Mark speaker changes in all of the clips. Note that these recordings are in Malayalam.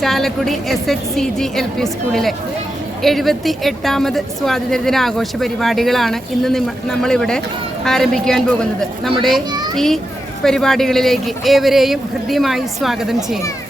Speaker 1: Chalakudy S H C G L P സ്കൂളിലെ എഴുപത്തി എട്ടാമത് സ്വാതന്ത്ര്യദിന ആഘോഷ പരിപാടികളാണ് ഇന്ന് നിമ- നമ്മളിവിടെ ആരംഭിക്കാൻ പോകുന്നത്. നമ്മുടെ ഈ പരിപാടികളിലേക്ക് ഏവരെയും ഹൃദ്യമായി സ്വാഗതം ചെയ്യുന്നു.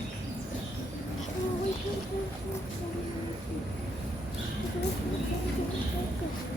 Speaker 2: Thank you.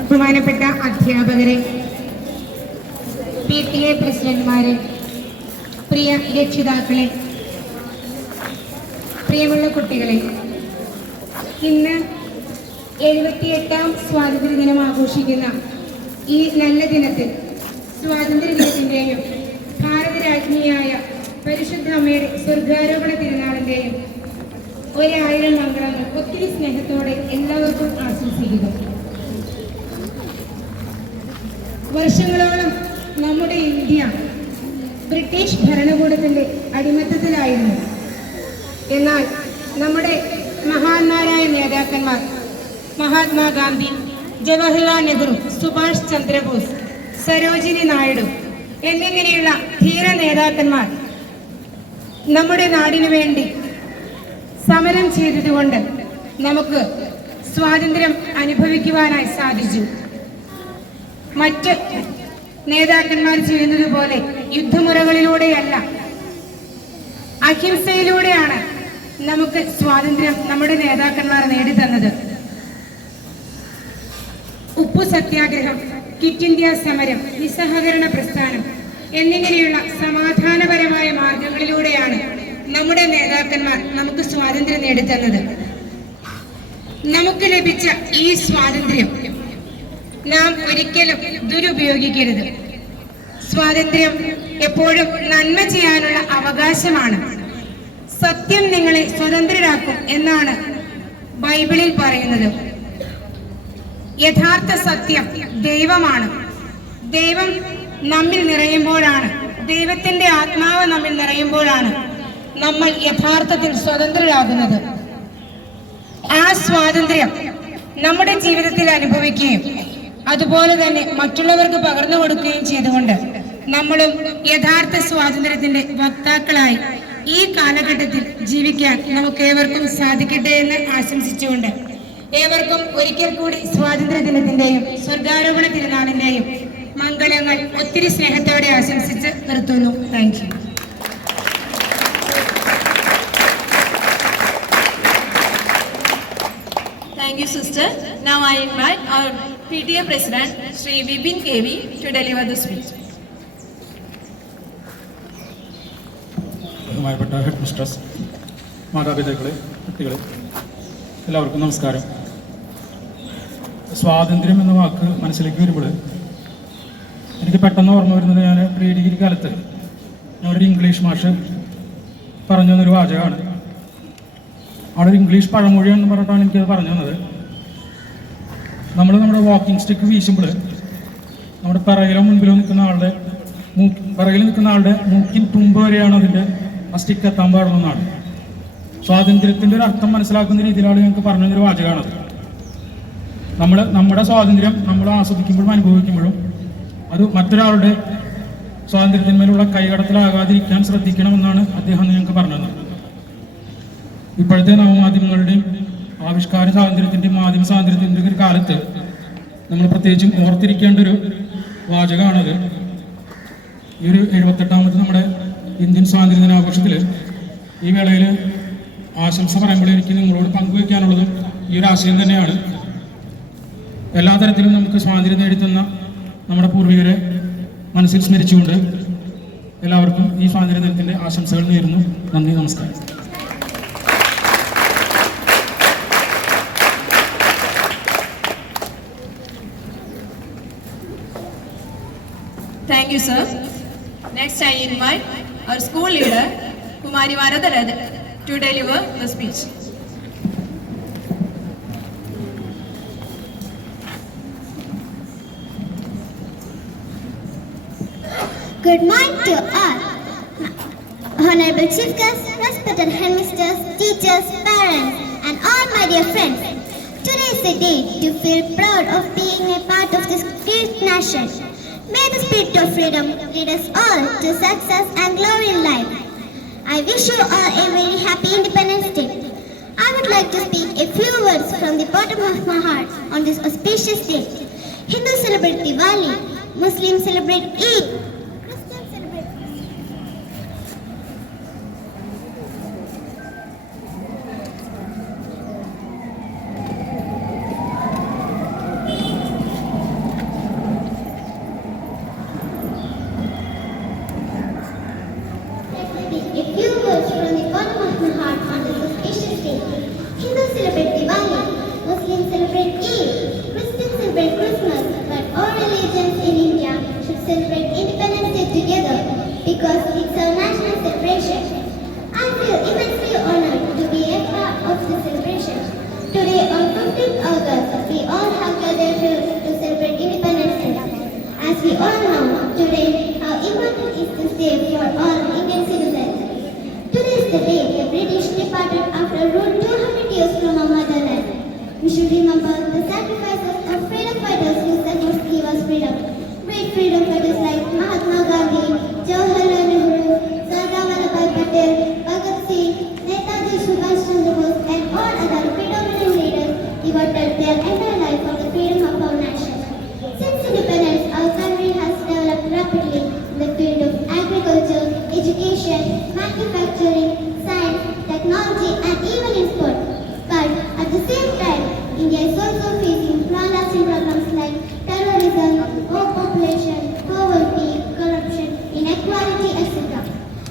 Speaker 1: ബഹുമാനപ്പെട്ട അധ്യാപകരെ പി ടി എ പ്രസിഡന്റുമാരെ പ്രിയ രക്ഷിതാക്കളെ പ്രിയമുള്ള കുട്ടികളെ ഇന്ന് എഴുപത്തിയെട്ടാം സ്വാതന്ത്ര്യ ദിനം ആഘോഷിക്കുന്ന ഈ നല്ല ദിനത്തിൽ സ്വാതന്ത്ര്യ ദിനത്തിന്റെയും ഭാരതരാജ്ഞിയായ പരിശുദ്ധ അമ്മയുടെ സ്വർഗാരോപണ തിരുനാളിന്റെയും ഒരായിരം മംഗളങ്ങൾ ഒത്തിരി സ്നേഹത്തോടെ എല്ലാവർക്കും ആശംസിക്കുന്നു. വർഷങ്ങളോളം നമ്മുടെ ഇന്ത്യ ബ്രിട്ടീഷ് ഭരണകൂടത്തിന്റെ അടിമത്തത്തിലായിരുന്നു. എന്നാൽ നമ്മുടെ മഹാന്മാരായ നേതാക്കന്മാർ മഹാത്മാഗാന്ധി ജവഹർലാൽ നെഹ്റു സുഭാഷ് ചന്ദ്രബോസ് സരോജിനി നായിഡു എന്നിങ്ങനെയുള്ള ധീര നേതാക്കന്മാർ നമ്മുടെ നാടിനു വേണ്ടി സമരം ചെയ്തതുകൊണ്ട് നമുക്ക് സ്വാതന്ത്ര്യം അനുഭവിക്കുവാനായി സാധിച്ചു. മറ്റ് നേതാക്കന്മാർ ചെയ്യുന്നത് പോലെ യുദ്ധമുറകളിലൂടെയല്ല അഹിംസയിലൂടെയാണ് നമുക്ക് സ്വാതന്ത്ര്യം നമ്മുടെ നേതാക്കന്മാർ നേടിത്തന്നത്. ഉപ്പു സത്യാഗ്രഹം ക്വിറ്റ് ഇന്ത്യ സമരം നിസ്സഹകരണ പ്രസ്ഥാനം എന്നിങ്ങനെയുള്ള സമാധാനപരമായ മാർഗങ്ങളിലൂടെയാണ് നമ്മുടെ നേതാക്കന്മാർ നമുക്ക് സ്വാതന്ത്ര്യം നേടിത്തന്നത്. നമുക്ക് ലഭിച്ച ഈ സ്വാതന്ത്ര്യം നാം ഒരിക്കലും ദുരുപയോഗിക്കരുത്. സ്വാതന്ത്ര്യം എപ്പോഴും നന്മ ചെയ്യാനുള്ള അവകാശമാണ്. സത്യം നിങ്ങളെ സ്വതന്ത്രരാക്കും എന്നാണ് ബൈബിളിൽ പറയുന്നത്. യഥാർത്ഥ സത്യം ദൈവമാണ്. ദൈവം നമ്മിൽ നിറയുമ്പോഴാണ്. ദൈവത്തിന്റെ ആത്മാവ് നമ്മിൽ നിറയുമ്പോഴാണ് നമ്മൾ യഥാർത്ഥത്തിൽ സ്വതന്ത്രരാകുന്നത്. ആ സ്വാതന്ത്ര്യം നമ്മുടെ ജീവിതത്തിൽ അനുഭവിക്കുകയും അതുപോലെ തന്നെ മറ്റുള്ളവർക്ക് പകർന്നു കൊടുക്കുകയും ചെയ്തുകൊണ്ട് നമ്മളും യഥാർത്ഥ സ്വാതന്ത്ര്യത്തിന്റെ വക്താക്കളായി ഈ കാലഘട്ടത്തിൽ ജീവിക്കാൻ നമുക്ക് ഏവർക്കും സാധിക്കട്ടെ എന്ന് ആശംസിച്ചുകൊണ്ട് ഏവർക്കും ഒരിക്കൽ കൂടി സ്വാതന്ത്ര്യ ദിനത്തിന്റെയും സ്വർഗാരോപണ തിരുനാളിന്റെയും മംഗളങ്ങൾ ഒത്തിരി സ്നേഹത്തോടെ ആശംസിച്ച് നിർത്തുന്നു thank you
Speaker 3: Thank you, sister. Now I invite our PTA President, Sri Vipin KV, to deliver the speech.
Speaker 4: ബഹുമാനപ്പെട്ട ഹെഡ് മിസ്ട്രസ് മാതാപിതാക്കളെ കുട്ടികളെ എല്ലാവർക്കും നമസ്കാരം. സ്വാതന്ത്ര്യം എന്ന വാക്ക് മനസ്സിലേക്ക് വരുമ്പോൾ എനിക്ക് പെട്ടെന്ന് ഓർമ്മ വരുന്നത് ഞാൻ പ്രീ ഡിഗ്രി കാലത്ത് ഞാനൊരു ഇംഗ്ലീഷ് മാഷ് പറഞ്ഞു തന്നൊരു വാചകമാണ്. അവിടെ ഇംഗ്ലീഷ് പഴമൊഴിയാണെന്ന് പറഞ്ഞിട്ടാണ് എനിക്കത് പറഞ്ഞു തന്നത്. നമ്മൾ നമ്മുടെ വാക്കിംഗ് സ്റ്റിക്ക് വീശുമ്പോൾ നമ്മുടെ പിറകിലോ മുൻപിലോ നിൽക്കുന്ന ആളുടെ പിറകിൽ നിൽക്കുന്ന ആളുടെ മൂക്കിൻ തുമ്പ് വരെയാണ് അതിന്റെ ആ സ്റ്റിക്ക് എത്താൻ പാടുള്ളതാണ് സ്വാതന്ത്ര്യത്തിന്റെ ഒരു അർത്ഥം മനസ്സിലാക്കുന്ന രീതിയിലാണ് ഞങ്ങൾക്ക് പറഞ്ഞു തന്നൊരു വാചകമാണത്. നമ്മൾ നമ്മുടെ സ്വാതന്ത്ര്യം നമ്മൾ ആസ്വദിക്കുമ്പോഴും അനുഭവിക്കുമ്പോഴും അത് മറ്റൊരാളുടെ സ്വാതന്ത്ര്യത്തിന്മേലുള്ള കൈകടത്തലാകാതിരിക്കാൻ ശ്രദ്ധിക്കണമെന്നാണ് അദ്ദേഹം ഞങ്ങൾക്ക് പറഞ്ഞത്. ഇപ്പോഴത്തെ നവമാധ്യമങ്ങളുടെയും ആവിഷ്കാര സ്വാതന്ത്ര്യത്തിന്റെയും മാധ്യമ സ്വാതന്ത്ര്യത്തിന്റെ ഒരു കാലത്ത് നമ്മൾ പ്രത്യേകിച്ചും ഓർത്തിരിക്കേണ്ട ഒരു വാചകമാണത്. ഈ ഒരു എഴുപത്തെട്ടാമത് നമ്മുടെ ഇന്ത്യൻ സ്വാതന്ത്ര്യ ദിനാഘോഷത്തിൽ ഈ വേളയിൽ ആശംസ പറയുമ്പോൾ എനിക്ക് നിങ്ങളോട് പങ്കുവയ്ക്കാനുള്ളതും ഈ ഒരു ആശയം തന്നെയാണ്. എല്ലാ തരത്തിലും നമുക്ക് സ്വാതന്ത്ര്യം നേടിത്തന്ന നമ്മുടെ പൂർവികരെ മനസ്സിൽ സ്മരിച്ചുകൊണ്ട് എല്ലാവർക്കും ഈ സ്വാതന്ത്ര്യ ദിനത്തിന്റെ ആശംസകൾ നേരുന്നു. നന്ദി നമസ്കാരം.
Speaker 3: Thank you, sir. Next, I invite our school leader, Kumari Varadarajan, to deliver the speech.
Speaker 5: Good morning to all. Honorable Chief Guests, respected headmasters, teachers, parents, and all my dear friends. Today is a day to feel proud of being a part of this great nation. May the spirit of freedom lead us all to success and glory in life. I wish you all a very happy Independence Day. I would like to speak a few words from the bottom of my heart on this auspicious day. Hindus celebrate Diwali, Muslims celebrate Eid, they were all Indian citizens. Day, the British departed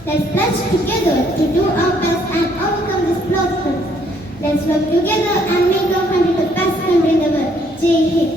Speaker 5: Let's pledge together to do our best and overcome this bloodfest. Let's work together and make our country the best country in the world. Jai Hind.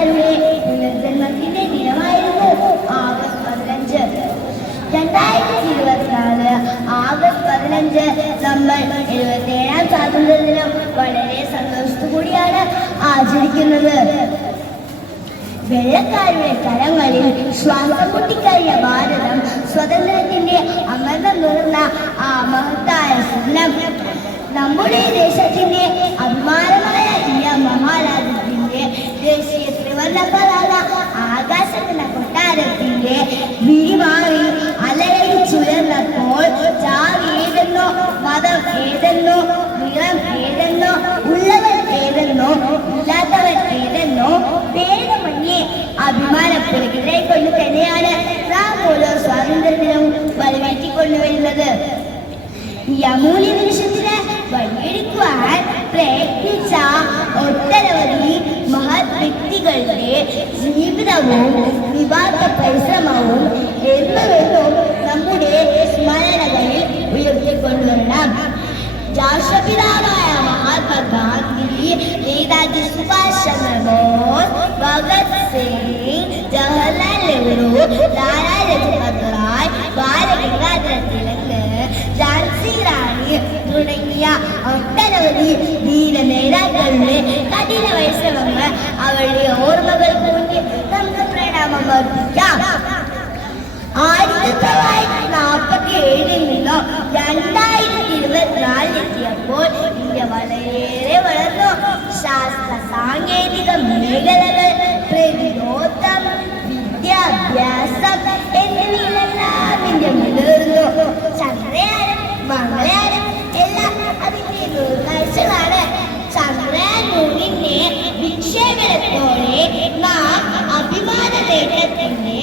Speaker 6: ഇന്ത്യക്കാരുടെ പുനർജന്മത്തിന്റെ ദിനമായിരുന്നു ആഗസ്റ്റ് പതിനഞ്ച്. രണ്ടായിരത്തി ഇരുപത്തിനാല് ആഗസ്റ്റ് പതിനഞ്ച് നമ്മൾ എഴുപത്തേഴാം സ്വാതന്ത്ര്യ ദിനം വളരെ സന്തോഷത്തോടുകൂടിയാണ് ആചരിക്കുന്നത്. വെള്ളക്കാരുടെ കരങ്ങളിൽ ശ്വാസം കുട്ടിക്കഴിഞ്ഞ ഭാരതം സ്വതന്ത്രത്തിന്റെ അമൃതം നിറഞ്ഞ ആ മഹത്തായ സ്വപ്നം. നമ്മുടെ ദേശത്തിന്റെ അഭിമാനമായ ഈ മഹാരാജ്യത്തിന്റെ ദേശീയ ത്രിവർണ ആകാശത്തിലെ കൊട്ടാരത്തിന്റെ വിരിമാറി അലയടിച്ചുയർന്നപ്പോൾ ജാതി ഏതെന്നോ മതം ഏതെന്നോ നിറം ഏതെന്നോ ഉള്ളവൻ ഏതെന്നോ ഇല്ലാത്തവൻ ഏതെന്നോ ഭേദമന്യേ അഭിമാനപ്പെടുകയെ കൊണ്ട് തന്നെയാണ് നാം ഓരോ സ്വാതന്ത്ര്യ ദിനവും വരവേറ്റിക്കൊണ്ടുവരുന്നത് യമൂനി നിമിഷത്തിന് വഴിയൊരുക്കുവാൻ പ്രയത്നിച്ച ഒട്ടനവധി മഹത് വ്യക്തികളുടെ ജീവിതവും വിവാദ പരിശ്രമവും എന്നുമെന്നും നമ്മുടെ സ്മരണകളിൽ ഉയർത്തിക്കൊണ്ടുവരണം രാഷ്ട്രപിതാവായ മഹാത്മാഗാന്ധി നേതാജി സുഭാഷ് ചന്ദ്രബോസ് ഭഗത് സിംഗ് ജവഹർലാൽ നെഹ്റു ലാലാ ലജപത് റായ് ബാലഗംഗാധര തിലക് ഝാൻസി റാണി തുടങ്ങിയ ഒട്ടനവധി ധീര നേതാക്കളുടെ കഠിന പരിശ്രമങ്ങൾ അവരുടെ ഓർമ്മകൾക്ക് മുന്നിൽ നമുക്ക് പ്രണാമം അർപ്പിക്കാം. ആയിരത്തി തൊള്ളായിരത്തി നാൽപ്പത്തി ഏഴിൽ നിന്നോ രണ്ടായിരത്തി ഇരുപത്തിനാലിലെത്തിയപ്പോൾ ഇന്ത്യ വളരെയേറെ വളർന്നു. ശാസ്ത്ര സാങ്കേതിക മേഖലകൾ പ്രതിരോധം വിദ്യാഭ്യാസം എന്നിവയിലെല്ലാം ഇന്ത്യ മുതിർന്നു ചന്ദ്രയാനം മംഗളയാനം എല്ലാം അതിന്റെ കാഴ്ചകളാണ് വിക്ഷേപണത്തോടെ നാം അഭിമാന നേട്ടത്തിന്റെ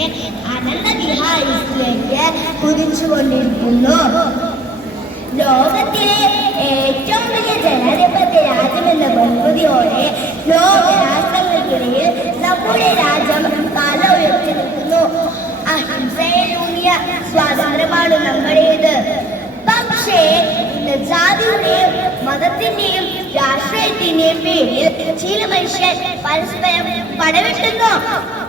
Speaker 6: അനന്ത വിഹാരത്തിലേക്ക് കുതിച്ചുകൊണ്ടിരിക്കുന്നു. ലോകത്തിലെ ഏറ്റവും വലിയ ജനാധിപത്യ രാജ്യമെന്ന ബഹുമതിയോടെ ലോക രാഷ്ട്രങ്ങൾക്കിടയിൽ നമ്മുടെ രാജ്യം തല ഉയർത്തി നിൽക്കുന്നു അഹിംസയിലൂന്നിയ സ്വാതന്ത്ര്യമാണ് നമ്മുടേത്. പക്ഷേ ഇന്ന് ജാതിയുടെയും മതത്തിന്റെയും രാഷ്ട്രീയത്തിന്റെയും പേരിൽ ചില മനുഷ്യർ പരസ്പരം പടവെട്ടുന്നു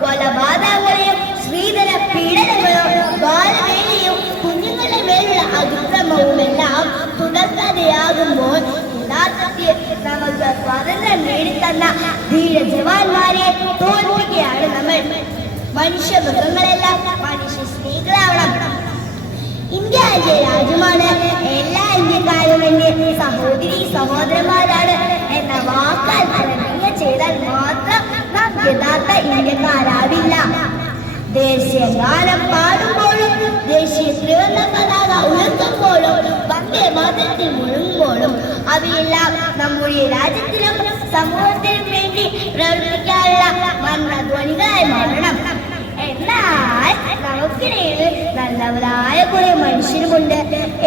Speaker 6: കൊലപാതകങ്ങളെയും സ്ത്രീധന പീഡനങ്ങളും ബാലവേലയും കുഞ്ഞുങ്ങളുടെ മേലുള്ള അതിക്രമവും എല്ലാം തുടർക്കഥയാകുമ്പോൾ നമുക്ക് സ്വാതന്ത്ര്യം നേടിത്തന്ന ധീര ജവാന്മാരെ തോൽപ്പിക്കുകയാണ് നമ്മൾ മനുഷ്യ മൃഗങ്ങളെല്ലാം മനുഷ്യ സ്ത്രീകളാവണം. ഇന്ത്യ രാജ്യമാണ് എല്ലാ ഇന്ത്യക്കാരും എന്റെ സഹോദരി സഹോദരന്മാരാണ് വാക്കാൽ പ്രതിജ്ഞ ചെയ്താൽ മാത്രം നാം യഥാർത്ഥ ഇന്ത്യക്കാരാവില്ല. ദേശീയ ഗാനം പാടുമ്പോഴും ദേശീയ ത്രിവർണ പതാക ഉയർത്തുമ്പോഴും വന്ദേ മാതരത്തിൽ മുഴുമ്പോഴും അവയെല്ലാം നമ്മുടെ രാജ്യത്തിനും സമൂഹത്തിനും വേണ്ടി പ്രവർത്തിക്കാനുള്ള മന്ത്രധ്വനികളായി മാറണം. എന്നാൽ നമുക്കിടയിൽ നല്ലവരായ കുറെ മനുഷ്യരുമുണ്ട്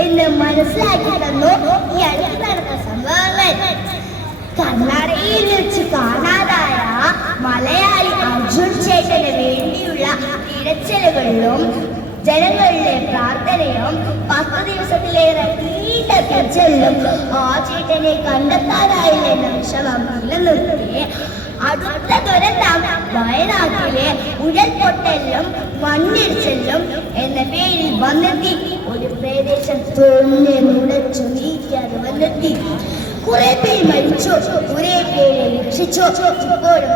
Speaker 6: എന്ന് മനസ്സിലാക്കി തന്നു ഈ അടുത്ത് നടന്ന സംഭവങ്ങൾ. കർണാടകയിൽ വെച്ച് കാണാതായ മലയാളി അർജുൻ ചേട്ടന് വേണ്ടിയുള്ള തിരച്ചിലുകളിലും ജനങ്ങളുടെ പ്രാർത്ഥനയും പത്ത് ദിവസത്തിലേറെ നീണ്ട തിരച്ചിലും ആ ചേട്ടനെ കണ്ടെത്താനായില്ല എന്ന വിഷമം നിലനിർത്തി. അടുത്ത ദുരന്തം വയനാട്ടിലെ ഉഴൽപൊട്ടലിലും മണ്ണിടിച്ചിലും എന്ന പേരിൽ വന്നെത്തി. ഒരു പ്രദേശം തൊഴിലെ മുടച്ചു നീക്കാതെ വന്നെത്തി. കുറെ പേര് മരിച്ചു കുറെ പേര് രക്ഷിച്ചു. ഇപ്പോഴും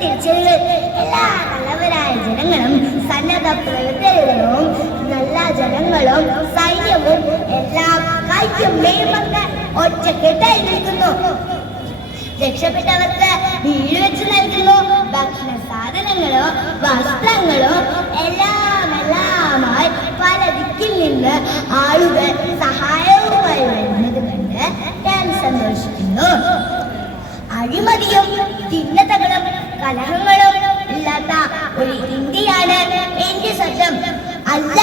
Speaker 6: തിരിച്ചറികൾ എല്ലാ നല്ലവരായ ജനങ്ങളും സന്നദ്ധ പ്രവർത്തകരും നല്ല ജനങ്ങളും സൈന്യവും എല്ലാം കൈക്കും മേമ്പൊക്കെ ഒറ്റക്കെട്ടായി നിൽക്കുന്നു. രക്ഷപ്പെട്ടവർക്ക് വീട് വെച്ച് നൽകുന്നു. ഭക്ഷണ സാധനങ്ങളോ വസ്ത്രങ്ങളോ എല്ലാം എല്ലാമായി പല ദിക്കിൽ നിന്ന് ആളുകൾ സഹായവുമായി വരുന്നത് കണ്ട് ഞാൻ സന്തോഷിക്കുന്നു അഴിമതിയും ഭിന്നതകളും കലഹങ്ങളും ഇല്ലാത്ത ഒരു ഇന്ത്യയാണ് എന്റെ സ്വപ്നം. അല്ല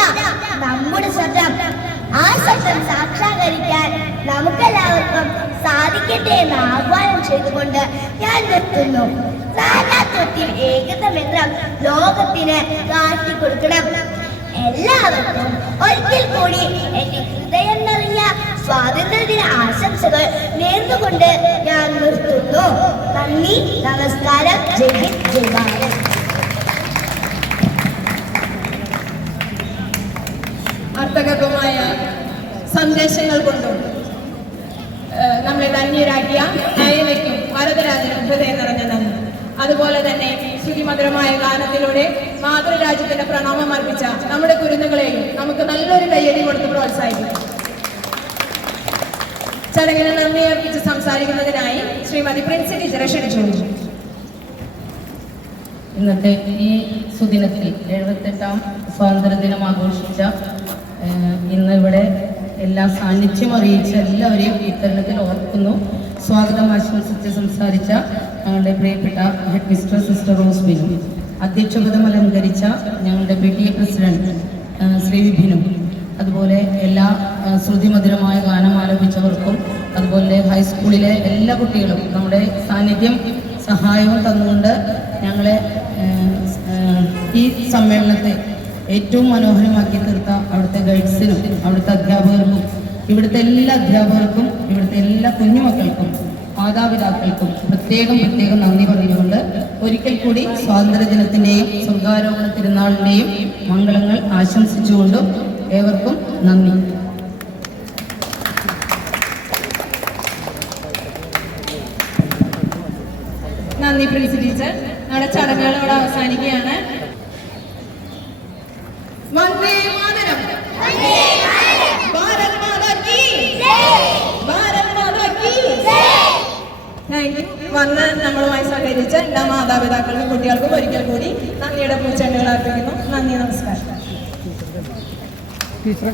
Speaker 6: നമ്മുടെ സ്വപ്നം. സ്വപ്നം സാക്ഷാത്കരിക്കാൻ നമുക്കെല്ലാവർക്കും സാധിക്കട്ടെ എന്ന് ആഹ്വാനം ചെയ്തുകൊണ്ട് ഞാൻ നിർത്തുന്നു. നാനാത്വത്തിൽ ഏകതമെന്ന ലോകത്തിന് കാട്ടിക്കൊടുക്കണം എല്ലാവർക്കും ഒരിക്കൽ കൂടി എന്റെ ഹൃദയം നിറഞ്ഞ സ്വാതന്ത്ര്യദിന ആശംസകൾ നേർന്നുകൊണ്ട് ഞാൻ നിർത്തുന്നു. നന്ദി നമസ്കാരം. ജയ് ഹിന്ദ്
Speaker 7: അർത്ഥഗർഭമായ സന്ദേശങ്ങൾ കൊണ്ടും നമ്മളെ ധന്യരാക്കിയ അയലയ്ക്കും വരദരാജനും ഹൃദയം നിറഞ്ഞ നന്ദി. അതുപോലെ തന്നെ ശ്രുതിമധുരമായ ഗാനത്തിലൂടെ മാതൃരാജ്യത്തിന്റെ പ്രണാമം അർപ്പിച്ച നമ്മുടെ കുരുന്നുകളെയും നമുക്ക് നല്ലൊരു കയ്യടി കൊടുത്ത് പ്രോത്സാഹിപ്പിക്കും. ചടങ്ങിന് നന്ദി അർപ്പിച്ച് സംസാരിക്കുന്നതിനായി ശ്രീമതി പ്രിൻസി ടീച്ചറെ ക്ഷണിച്ചോളൂ
Speaker 8: ഇന്നത്തെ ഈ സുദിനത്തിൽ എഴുപത്തെട്ടാം സ്വാതന്ത്ര്യദിനം ആഘോഷിച്ച ഏഹ്, ഇന്ന് ഇവിടെ എല്ലാ സാന്നിധ്യം അറിയിച്ച എല്ലാവരെയും ഇത്തരണത്തിൽ ഓർക്കുന്നു. സ്വാഗതം ആശംസിച്ച് സംസാരിച്ച ഞങ്ങളുടെ പ്രിയപ്പെട്ട head mister sister Rose Binu. അധ്യക്ഷപദം അലങ്കരിച്ച ഞങ്ങളുടെ P T A president Shri വിഭിനും. അതുപോലെ എല്ലാ ശ്രുതിമധുരമായ ഗാനം ആലപിച്ചവർക്കും അതുപോലെ ഹൈസ്കൂളിലെ എല്ലാ കുട്ടികളും നമ്മുടെ സാന്നിധ്യം സഹായവും തന്നുകൊണ്ട് ഞങ്ങളെ ഈ സമ്മേളനത്തെ ഏറ്റവും മനോഹരമാക്കി തീർത്ത അവിടുത്തെ ഗൈഡ്സിനും അവിടുത്തെ അധ്യാപകർക്കും ഇവിടുത്തെ എല്ലാ അധ്യാപകർക്കും ഇവിടുത്തെ എല്ലാ കുഞ്ഞുമക്കൾക്കും മാതാപിതാക്കൾക്കും പ്രത്യേകം പ്രത്യേകം നന്ദി പറഞ്ഞുകൊണ്ട് ഒരിക്കൽ കൂടി സ്വാതന്ത്ര്യ ദിനത്തിന്റെയും സ്വർഗാരോഹണ തിരുനാളിന്റെയും മംഗളങ്ങൾ ആശംസിച്ചുകൊണ്ടും ഏവർക്കും നന്ദി.
Speaker 7: നന്ദി പ്രിൻസി ടീച്ചർ. നമ്മുടെ ചടങ്ങുകൾ ഇവിടെ അവസാനിക്കുകയാണ്. ഭാരത് മാതാ ഭാരത് മാതാ വന്ന് നമ്മളുമായി സഹകരിച്ച എല്ലാ മാതാപിതാക്കൾക്കും കുട്ടികൾക്കും ഒരിക്കൽ കൂടി നന്ദിയുടെ പൂച്ചെണ്ടുകൾ അർപ്പിക്കുന്നു. നന്ദി നമസ്കാരം.
Speaker 4: ടീച്ചറെ